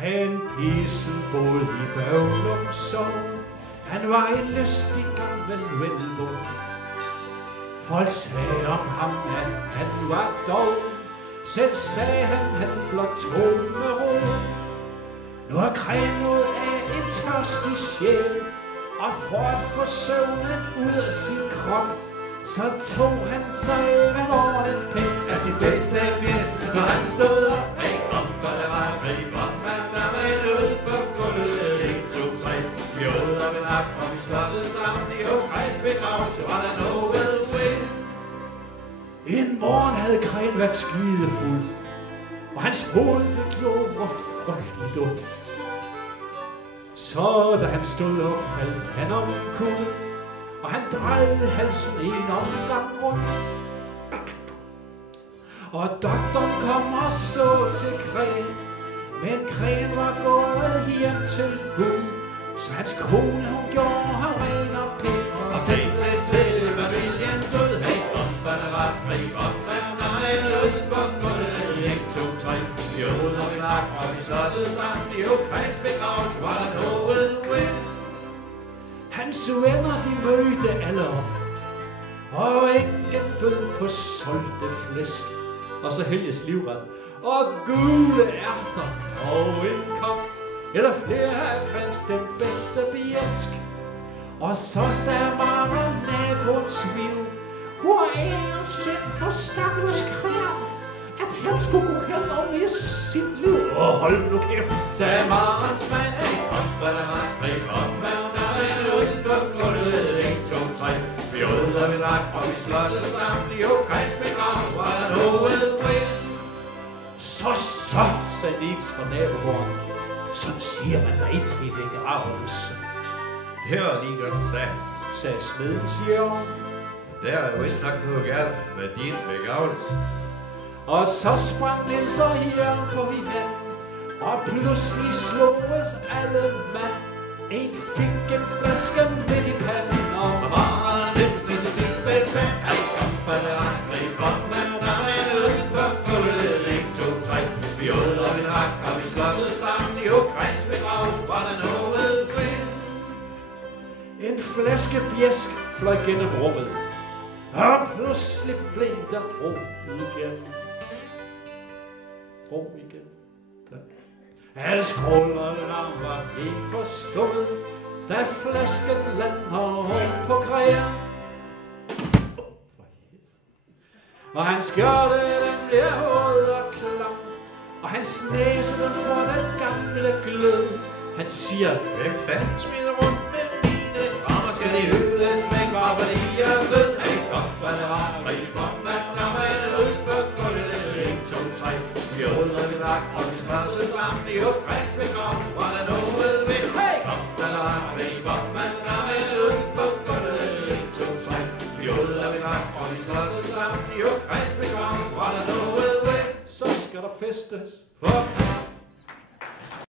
Gren Pisen boede i Bøvlum Sogn. Han var en lystig gammel velbund. Folk sagde om ham, at han var doven. Selv sagde han blot tog med ro. Nu er Gren ud af en tørstig sjæl, og for at få søvnen ud af sin krop, så tog han sig med morgen pæk af sin bedste bjæske, når han stod op. Hey, kom, for der var en rib om, at der var en ud på gulvet. 1, 2, 3, vi åd op en hak, og vi slåsede sammen i Åkrejs begrav, så var der noget win. En morgen havde Gren været skidefuld, og hans hoved gjorde frygteligt ondt. Så da han stod op, faldt han omkuld, og han drejede halsen en omgang rundt. Og doktoren kom og så til Gren, men Gren var gået hjem til Gud. Så hans kone, hun gjorde ham ren og pæn, og sendte til familien død. Hey, om hvad der var grib, om hvad der er ud på gulvet. 1, 2, 3, vi åd og vi lak, og vi slåsede sammen i Åkrejs begravelse, var der noget win. Hans venner, de mødte alle op, og ingen bød på solgte flæsk, og så Helges livret, og gule ærter og en kop, eller flere af Grens den bedste bjæsk. Og så sagde mamma naboens vild, hvor er jo synd for stakkels Gren, at han skulle gå hen og miste sit liv. Og hold nu kæft, sagde Marens mand, hey, om hvad der var greb, om hvad der er ud på gulvet. 1, 2, 3, vi åd og vi lak, og vi slåsede sammen i Åkrejs begrav, var der noget win. Så, sagde Niels fra nabogården, sådan siger man da ikke til begravelse. Det var lige godt sagt, sagde smedens jævn. der er vist nok noget galt med din begravelse. Og så sprang den så her på hinanden, og pludselig sloges alle mand. En fik en flaske midt i panden, og var det sidst betændt. Hey, kom, for der er en grib om, men der er ud på gulvet. 1, 2, 3, vi åd og vi drak, og vi slåsede sammen i Åkrejs begravelse, var der noget kvind. En flaske bjæsk fløj gennem rummet, og pludselig blev der ro igen. Ro igen. Alle skrålerne var helt forstummet, da flasken lander rundt på Gren. Og hans skjorte, den bliver rød og klam, og hans næse, den får den gamle glød. Han siger, hvem fanden smider rundt med mine rammer? Skal de hødes væk, bare fordi jeg ved? Hey, kom, hvad der var en rib om, at der var en ud på gulvet. 1, 2, 3, vi åd og vi drak, og vi slåsede sammen i Åkrejs begravelse, var der noget ved? Hey, kom, hvad der var en rib om, at der var en ud på gulvet. 1, 2, 3, vi åd og vi drak, og vi slåsede sammen i Åkrejs begravelse, var der noget ved? så skal der festes, for